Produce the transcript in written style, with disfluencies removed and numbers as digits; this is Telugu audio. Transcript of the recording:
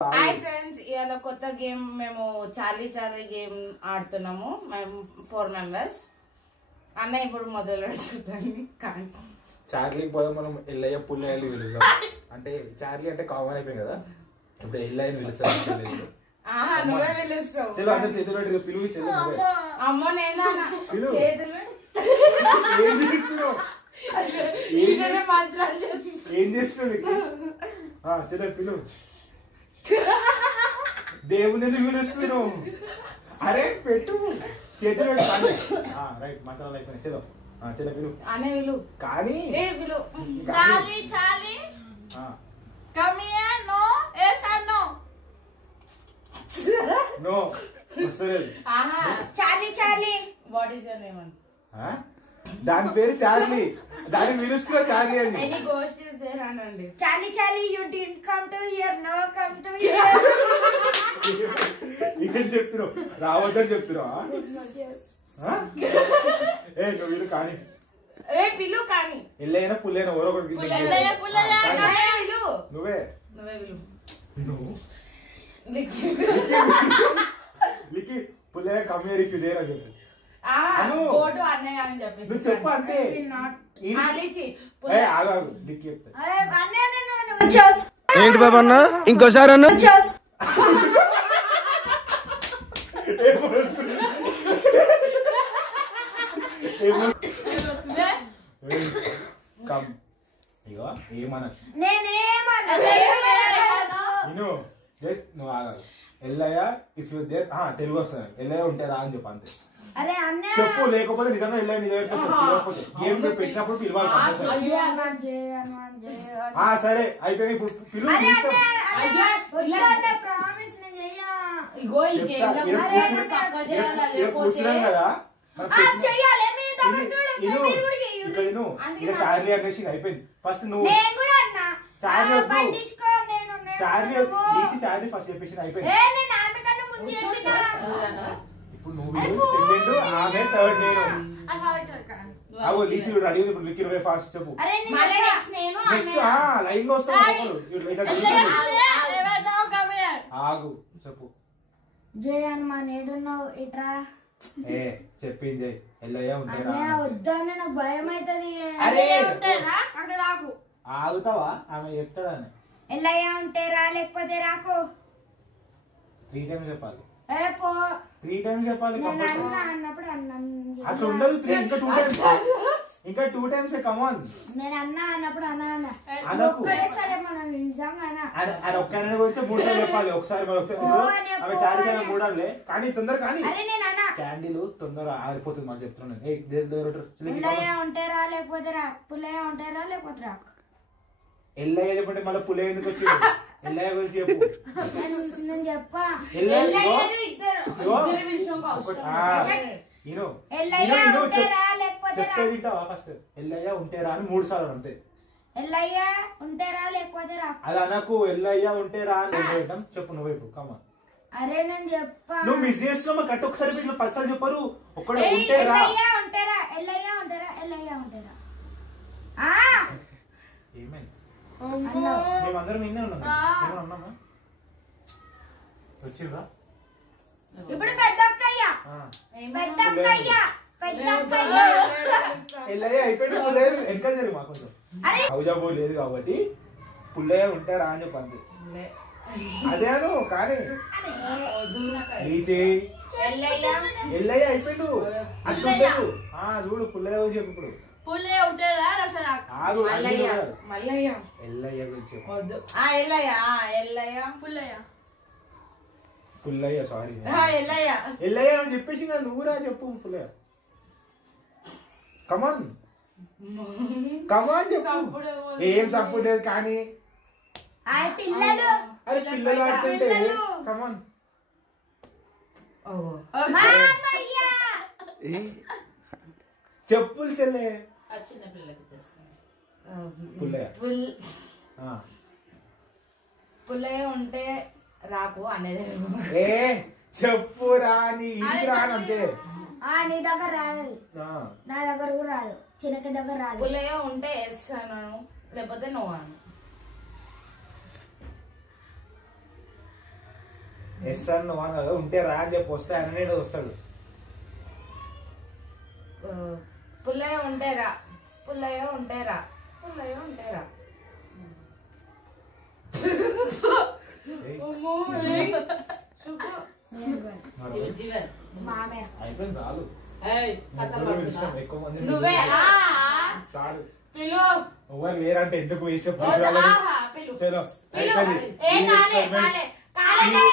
హాయ్ ఫ్రెండ్స్, ఇవాళ కొత్త గేమ్ మేము చార్లీ గేమ్ ఆడుతున్నాము. మేము 4 మెంబర్స్. అన్న ఇప్పుడు మొదలు పెడుతుంది. కానీ చార్లీకి పోదాం మనం. ఎల్లయ్య పుల్లయ్యని పిలుస్తాం. అంటే చార్లీ అంటే కామన్ అయిపోయింది కదా, ఇప్పుడు ఎల్లయ్యని పిలుస్తాం. నువ్వే పిలుస్తావు. చలో అందరు చేతులు పెట్టి పిలువు. చెల్లి అమ్మో నేను చేతులు ఏం చేస్తున్నాడు? చలో పిలువు. దేవుని ఎందుకు పిలుస్తున్నావు? అరే పెట్టు చేతులు పెట్టి. రైట్ మాత్రం అయిపోయినాయి. చలో చలో పిలువు అనే పిలువు. కానీ నో వస్తలేదు. What is your name? దాని పేరు చార్లీ. దాన్ని పిలుస్తున్నా చార్లీ అని. ఎనీ గోస్ట్ ఇస్ దేర్ అనండి. Charlie you didn't come to here, no come to here. ఏం చెప్తున్నావు? రావద్దని చెప్తున్నావా? ఏ నువ్వు వీళ్ళు కానీ పిలు. కానీ ఎల్లైనా పుల్లైనా ఎవరో ఒకటి నువ్వే నువ్వు లికి పుల్లయ్య కమ్యూర్ ఇఫ్ యు దేర్ అని చెప్పు. గోటు అన్నయ్య అని చెప్పి నువ్వు చెప్పు అంతే. లిక్కి చెప్తా. ఏంటి బాబా అన్న? ఇంకోసారి అన్న నువ్వు ఆగాలి. Ellaiah if you there Telugu వస్తాను. ఎల్లయ్య ఉంటే రా అని చెప్పు అంతే. చెప్పు. లేకపోతే నిజంగా ఎల్లయ్య నిజంగా గేమ్ పెట్టినప్పుడు పిలవాలి. సరే అయిపోయి ఇప్పుడు పిలువు. కూర్చున్నాం కదా ఇక చార్లీ అనేసి అయిపోయింది. ఫస్ట్ నువ్వు చార్లీ చార్లీ ఫస్ట్ చెప్పేసి అయిపోయింది. ఇప్పుడు నువ్వు సెకండ్, ఆమె థర్డ్, నేను అవు లీచి రెడీ. ఇప్పుడు లిక్కి నువ్వే ఫాస్ట్ చెప్పు. నెక్స్ట్ లైన్ లో వస్తావు. ఆగు చెప్పు. జై హనుమాన్ ఏడున్నావు? ఇట్రా. ఏ చెప్పింది జై. ఎల్లయ్య ఉంటారా? వద్దానే నాకు భయం అవుతుంది. ఆగుతావా? ఆమె చెప్తాడని. ఎల్లయ్య ఉంటే రా, లేకపోతే రాకు. 3 times చెప్పాలి. 3 times చెప్పాలి. అన్నప్పుడు అట్లా ఉండదు. ఇంకా 2 times కమాన్. నేను అన్నా అన్నప్పుడు అన్నా ఆయన ఒక్కనే గురించి 3 times చెప్పాలి. ఒకసారి ఆమె చార్లీ మూడాలే కానీ తొందర. కానీ క్యాండిల్ తొందర ఆరిపోతుంది. మనం చెప్తున్నాను. పుల్లయ్య ఉంటే రా, లేకపోతే రా. పుల్లయ్య ఉంటే రా, లేకపోతే రా. ఎల్లయ్య చెప్పండి. మళ్ళీ పుల్లయ్య ఎందుకు వచ్చి? ఎల్లయ్య గురించి చెప్పు. నేను చెప్పా. చెప్పేది వింటావా? ఫస్ట్ ఎల్లయ్య ఉంటేరా అని 3 సార్లు అంతే. ఎల్లయ్య ఉంటేరా, లేకపోతే రా. అది అనకు. ఎల్లయ్య ఉంటేరా అని చెప్పు. నువ్వు ఇప్పుడు కమా. అరే నేను చెప్పా. నువ్వు మిస్ చేస్తున్నావు. కట్ట ఒకసారి 10 సార్లు చెప్పారు. ఒక్కడే ఉంటేరా. ఎల్లయ్య ఉంటేరా, ఎల్లయ్య ఉంటేరా, ఎల్లయ్య ఉంటేరా. ఏమైంది? మేమందరం నిన్నే ఉన్నాం. ఉన్నామా? వచ్చిందా? ఇప్పుడు పెద్దక్కయ్య ఎల్లయ్య అయిపోయింది. పుల్లయ్య వెనకాల జరిగి మాకు హౌజాబో లేదు కాబట్టి పుల్లయ్య ఉంటారా అని చెప్పి అంతే. అదే అను. కానీ ఎల్లయ్య అయిపోయిండు అంటుంటారు. చూడు పుల్లయ్య గురించి చెప్పు. ఇప్పుడు ఎల్లయ్య గురించి పుల్లయ్య సారీ ఎల్లయ్య అని చెప్పేసి నువ్వురా చెప్పు. పుల్లయ్య కమాన్ కమాన్ చెప్పు. ఏం సపోర్ట్ లేదు కానీ. అరే పిల్లలు ఆడుతుంటే కమాన్. చెప్పులు చెల్లే. పుల్లయ్య ఉంటే రాకు అనేది. చెప్పు రాని రానంతే. నీ దగ్గర రాదు, నా దగ్గర కూడా రాదు, చిన్నక దగ్గర రాదు. పుల్లయ్య ఉంటే ఎస్ అన్నాను, లేకపోతే నో అను. ఎస్ అన్న వాన్ కదా ఉంటే రా అని చెప్పి వస్తే ఆయన వస్తాడు. పుల్లయ్య ఉంటేరా పుల్లయ్య ఉంటేరా పుల్లయ్య ఉంటేరా మామయ్య అయిపోయింది చాలు. ఎక్కువ మంది నువ్వే చాలు. పిలు ఎవరు లేరంటే ఎందుకు వేస్ట్ పిలు చలో పిలు ఏ కాలే కాలే కాలే